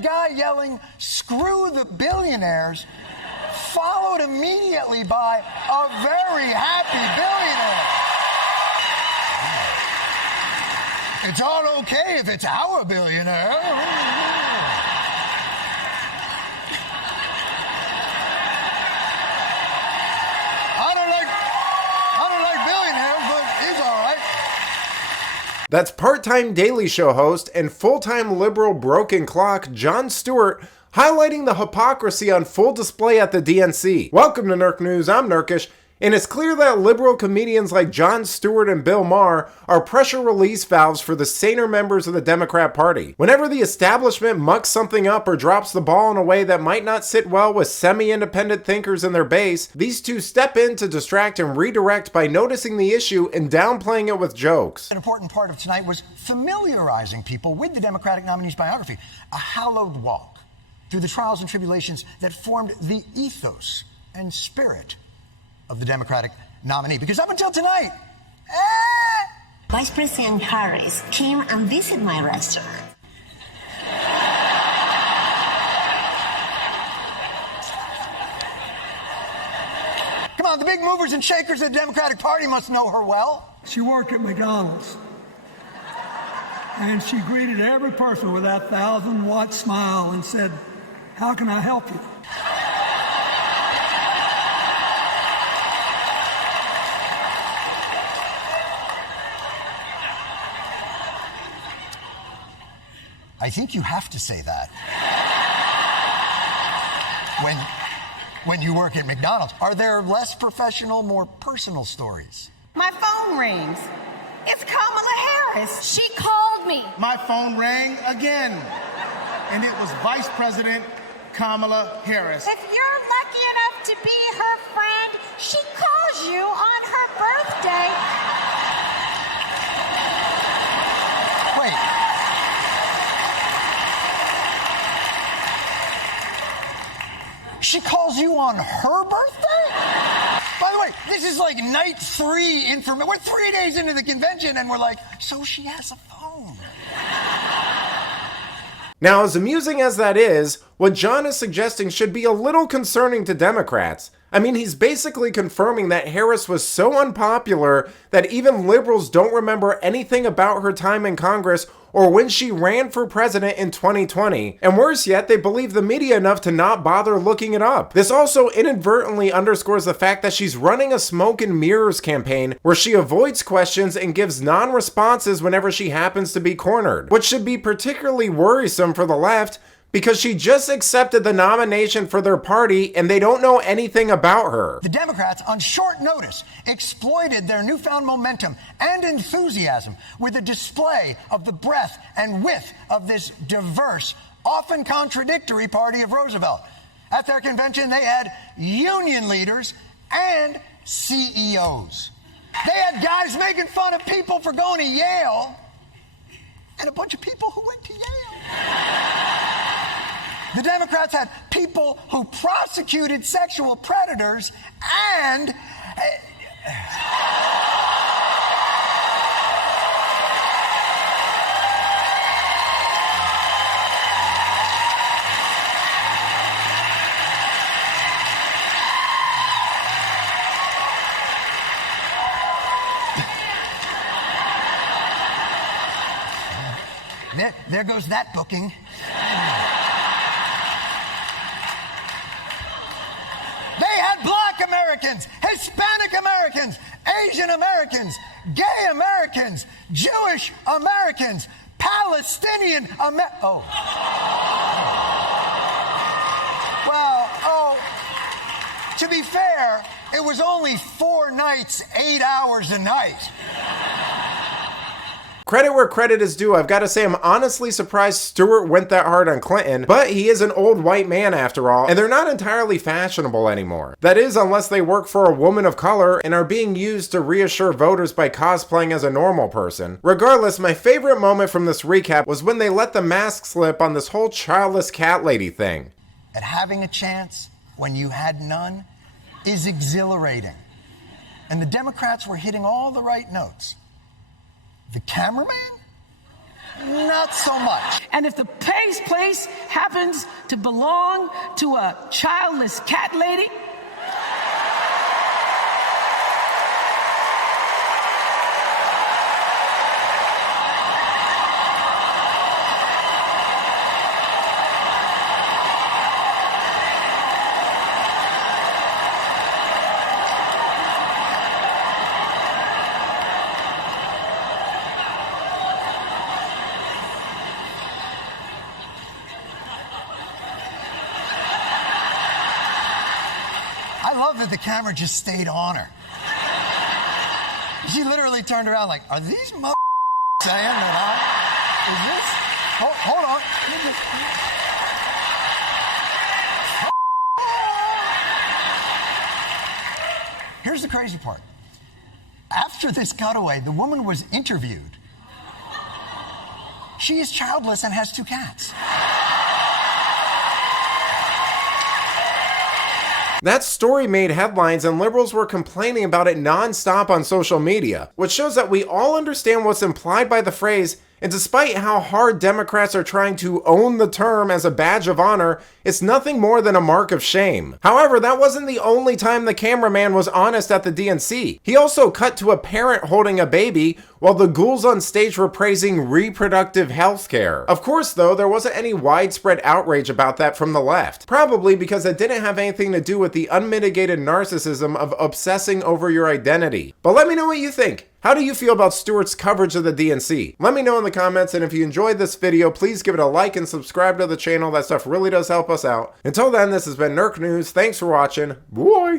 a guy yelling, "Screw the billionaires," followed immediately by a very happy billionaire. It's all okay if it's our billionaire. I don't like billionaires, but he's all right. That's part-time Daily Show host and full-time liberal broken clock Jon Stewart highlighting the hypocrisy on full display at the DNC. Welcome to Nerk News, I'm Nerkish, and it's clear that liberal comedians like Jon Stewart and Bill Maher are pressure release valves for the saner members of the Democrat Party. Whenever the establishment mucks something up or drops the ball in a way that might not sit well with semi-independent thinkers in their base, these two step in to distract and redirect by noticing the issue and downplaying it with jokes. An important part of tonight was familiarizing people with the Democratic nominee's biography, a hallowed walk through the trials and tribulations that formed the ethos and spirit of the Democratic nominee. Because up until tonight, Vice President Harris came and visited my restaurant. Come on, the big movers and shakers of the Democratic Party must know her well. She worked at McDonald's, and she greeted every person with that 1,000-watt smile and said, "How can I help you?" I think you have to say that when you work at McDonald's. Are there less professional, more personal stories? My phone rings. It's Kamala Harris. She called me. My phone rang again, and it was Vice President Kamala Harris. If you're lucky enough to be her friend, she calls you on her birthday. Wait. She calls you on her birthday? By the way, this is like night 3 information. We're 3 days into the convention and we're like, so she has a phone. Now, as amusing as that is, what Jon is suggesting should be a little concerning to Democrats. I mean, he's basically confirming that Harris was so unpopular that even liberals don't remember anything about her time in Congress or when she ran for president in 2020. And worse yet, they believe the media enough to not bother looking it up. This also inadvertently underscores the fact that she's running a smoke and mirrors campaign where she avoids questions and gives non-responses whenever she happens to be cornered, which should be particularly worrisome for the left, because she just accepted the nomination for their party and they don't know anything about her. The Democrats, on short notice, exploited their newfound momentum and enthusiasm with a display of the breadth and width of this diverse, often contradictory party of Roosevelt. At their convention, they had union leaders and CEOs. They had guys making fun of people for going to Yale and a bunch of people who went to Yale. The Democrats had people who prosecuted sexual predators and... There goes that booking. They had Black Americans, Hispanic Americans, Asian Americans, gay Americans, Jewish Americans, Palestinian Americans. Oh. Well, to be fair, it was only 4 nights, 8 hours a night. Credit where credit is due. I've got to say, I'm honestly surprised Stewart went that hard on Clinton, but he is an old white man after all, and they're not entirely fashionable anymore. That is, unless they work for a woman of color and are being used to reassure voters by cosplaying as a normal person. Regardless, my favorite moment from this recap was when they let the mask slip on this whole childless cat lady thing. At having a chance when you had none is exhilarating. And the Democrats were hitting all the right notes. The cameraman? not so much. And if the place happens to belong to a childless cat lady, I love that the camera just stayed on her. She literally turned around like, are these saying that is this? Hold on. Here's the crazy part. After this cutaway, the woman was interviewed. She is childless and has 2 cats. That story made headlines and liberals were complaining about it non-stop on social media, which shows that we all understand what's implied by the phrase, and despite how hard Democrats are trying to own the term as a badge of honor, it's nothing more than a mark of shame. However, that wasn't the only time the cameraman was honest at the DNC. He also cut to a parent holding a baby, while the ghouls on stage were praising reproductive health care. Of course, though, there wasn't any widespread outrage about that from the left, probably because it didn't have anything to do with the unmitigated narcissism of obsessing over your identity. But let me know what you think. How do you feel about Stewart's coverage of the DNC? Let me know in the comments, and if you enjoyed this video, please give it a like and subscribe to the channel. That stuff really does help us out. Until then, this has been Nerk News. Thanks for watching. Bye!